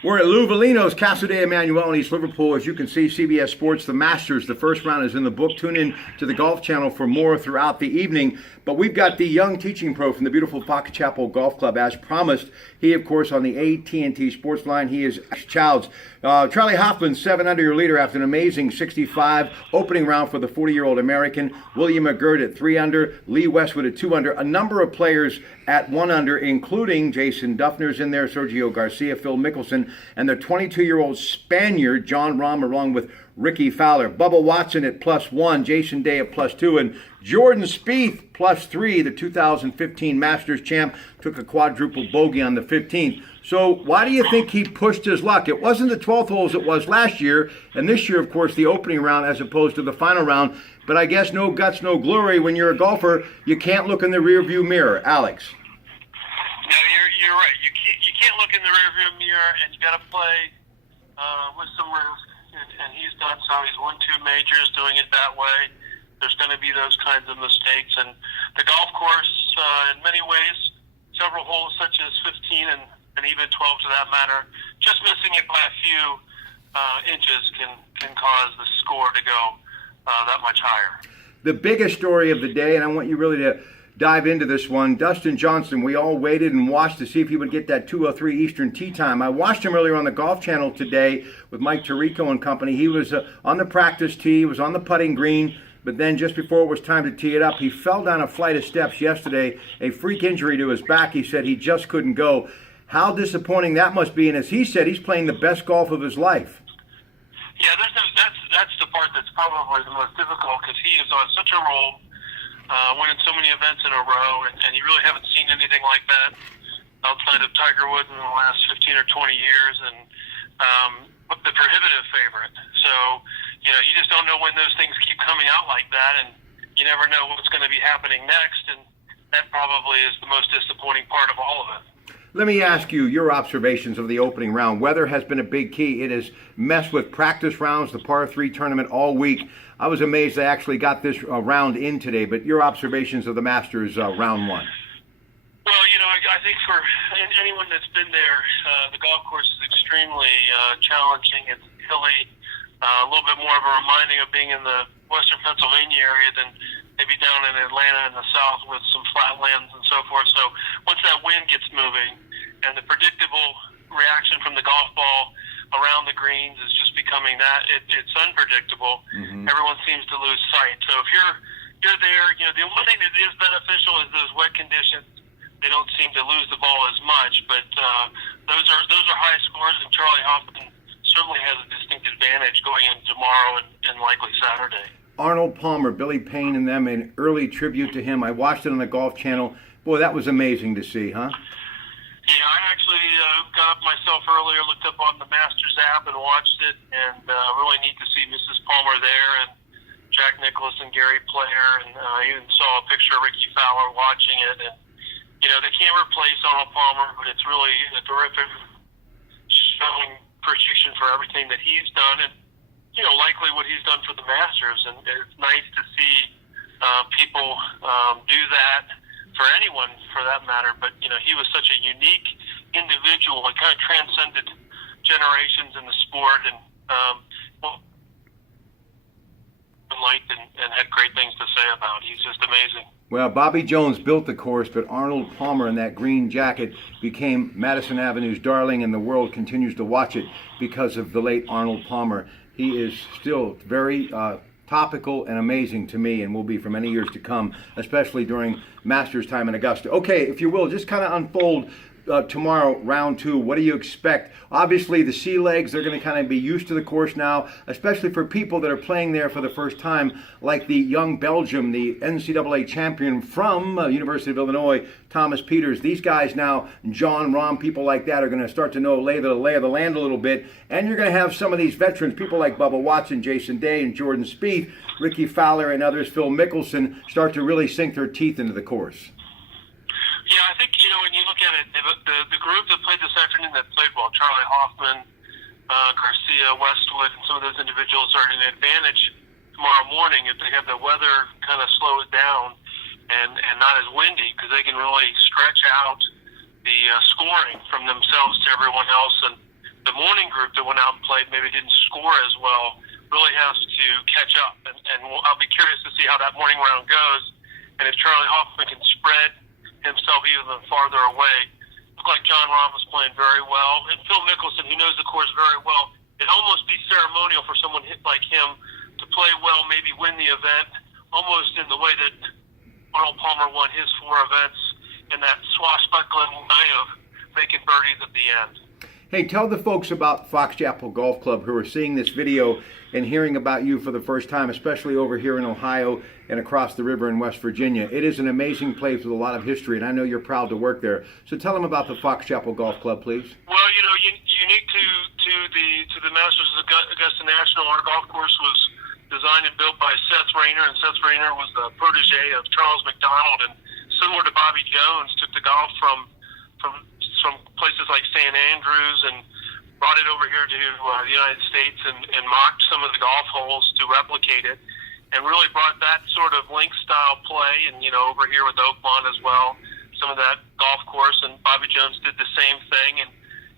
We're at Lou Valino's Casa de Emanuele in East Liverpool. As you can see, CBS Sports, the Masters, the first round is in the book. Tune in to the Golf Channel for more throughout the evening. But we've got the young teaching pro from the beautiful Fox Chapel Golf Club, as promised. He, of course, on the AT&T Sports Line. He is Childs. Charlie Hoffman, 7 under your leader after an amazing 65 opening round for the 40-year-old American. William McGirt at 3 under. Lee Westwood at 2 under. A number of players at 1 under, including Jason Duffner's in there, Sergio Garcia, Phil Mickelson, and the 22-year-old Spaniard, John Rahm, along with Ricky Fowler. Bubba Watson at +1, Jason Day at +2, and Jordan Spieth +3, the 2015 Masters champ, took a quadruple bogey on the 15th. So why do you think he pushed his luck? It wasn't the 12th hole as it was last year, and this year, of course, the opening round as opposed to the final round. But I guess no guts, no glory. When you're a golfer, you can't look in the rearview mirror. Alex. No, you're right. You can't look in the rearview mirror, and you got to play with some risk. And he's done so. He's won 2 majors doing it that way. There's going to be those kinds of mistakes. And the golf course, in many ways, several holes such as 15 and even 12 to that matter, just missing it by a few inches can cause the score to go that much higher. The biggest story of the day, and I want you really to dive into this one. Dustin Johnson, we all waited and watched to see if he would get that 2:03 Eastern tee time. I watched him earlier on the Golf Channel today with Mike Tirico and company. He was on the practice tee, he was on the putting green, but then just before it was time to tee it up, he fell down a flight of steps yesterday, a freak injury to his back. He said he just couldn't go. How disappointing that must be, and as he said, he's playing the best golf of his life. Yeah, that's the part that's probably the most difficult, because he is on such a roll, winning so many events in a row, and you really haven't seen anything like that outside of Tiger Woods in the last 15 or 20 years, and the prohibitive favorite. So, you just don't know when those things keep coming out like that, and you never know what's going to be happening next, and that probably is the most disappointing part of all of it. Let me ask you your observations of the opening round. Weather has been a big key. It has messed with practice rounds, the par 3 tournament all week. I was amazed they actually got this round in today, but your observations of the Masters round 1. Well, I think for anyone that's been there, the golf course is extremely challenging. It's hilly, a little bit more of a reminding of being in the western Pennsylvania area than maybe down in Atlanta in the south with some flatlands and so forth. So once that wind gets moving and the predictable reaction from the golf ball around the greens is just becoming that, it's unpredictable. Mm-hmm. Everyone seems to lose sight. So if you're there, the only thing that is beneficial is those wet conditions. They don't seem to lose the ball as much, but those are high scores, and Charlie Hoffman certainly has a distinct advantage going into tomorrow and likely Saturday. Arnold Palmer, Billy Payne, and them, an early tribute to him. I watched it on the Golf Channel. Boy, that was amazing to see, huh? Yeah, I actually got up myself earlier, looked up on the Masters app and watched it, and really neat to see Mrs. Palmer there and Jack Nicklaus and Gary Player, and I even saw a picture of Ricky Fowler watching it. And they can't replace Arnold Palmer, but it's really a terrific showing appreciation for everything that he's done, and likely what he's done for the Masters. And it's nice to see people do that for anyone, for that matter. But he was such a unique individual. It kind of transcended generations in the sport, and liked and had great things to say about. He's just amazing. Well, Bobby Jones built the course, but Arnold Palmer in that green jacket became Madison Avenue's darling, and the world continues to watch it because of the late Arnold Palmer. He is still very topical and amazing to me, and will be for many years to come, especially during Masters time in Augusta. Okay, if you will, just kind of unfold tomorrow, round 2. What do you expect? Obviously, the sea legs, they're going to kind of be used to the course now, especially for people that are playing there for the first time, like the young Belgium, the NCAA champion from University of Illinois, Thomas Peters. These guys now, John Rahm, people like that, are going to start to know lay of the land a little bit. And you're going to have some of these veterans, people like Bubba Watson, Jason Day, and Jordan Spieth, Ricky Fowler, and others, Phil Mickelson, start to really sink their teeth into the course. Yeah, I think, when you look at it, the group that played this afternoon that played well, Charlie Hoffman, Garcia, Westwood, and some of those individuals are at an advantage tomorrow morning if they have the weather kind of slow it down and not as windy, because they can really stretch out the scoring from themselves to everyone else. And the morning group that went out and played maybe didn't score as well really has to catch up. And I'll be curious to see how that morning round goes. And if Charlie Hoffman can spread himself even farther away. Looked like John Robb was playing very well. And Phil Mickelson, who knows the course very well, it'd almost be ceremonial for someone like him to play well, maybe win the event, almost in the way that Arnold Palmer won his 4 events in that swashbuckling way of making birdies at the end. Hey, tell the folks about Fox Chapel Golf Club who are seeing this video and hearing about you for the first time, especially over here in Ohio and across the river in West Virginia. It is an amazing place with a lot of history, and I know you're proud to work there. So tell them about the Fox Chapel Golf Club, please. Well, you know, unique to the Masters of Augusta National, our golf course was designed and built by Seth Rayner, and Seth Rayner was the protege of Charles McDonald, and similar to Bobby Jones, took the golf from places like St. Andrews and brought it over here to the United States and mocked some of the golf holes to replicate it, and really brought that sort of link style play, and you know, over here with Oakmont as well, some of that golf course, and Bobby Jones did the same thing, and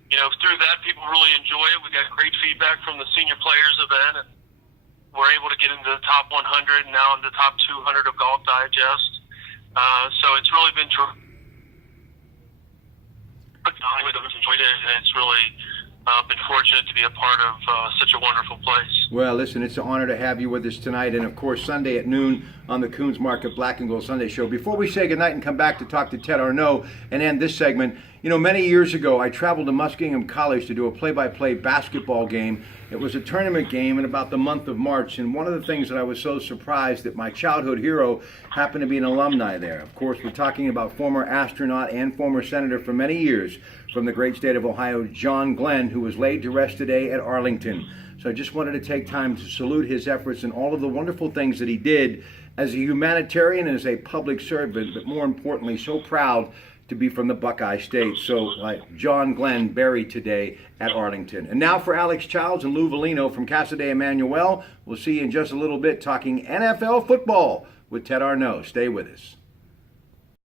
you know, through that people really enjoy it. We got great feedback from the senior players event, and we're able to get into the top 100 and now in the top 200 of Golf Digest. So it's really been true. Enjoyed it, and it's really been fortunate to be a part of such a wonderful place. Well, listen, it's an honor to have you with us tonight, and of course Sunday at noon on the Coons Market Black and Gold Sunday Show. Before we say goodnight and come back to talk to Ted Arnaud and end this segment, you know, many years ago I traveled to Muskingum College to do a play-by-play basketball game. It was a tournament game in about the month of March, and one of the things that I was so surprised that my childhood hero happened to be an alumni there. Of course, we're talking about former astronaut and former senator for many years from the great state of Ohio, John Glenn, who was laid to rest today at Arlington. So I just wanted to take time to salute his efforts and all of the wonderful things that he did as a humanitarian and as a public servant, but more importantly, so proud to be from the Buckeye State. So like John Glenn buried today at Arlington. And now for Alex Childs and Lou Volino from Casa de Emmanuel. We'll see you in just a little bit talking NFL football with Ted Arnaud. Stay with us.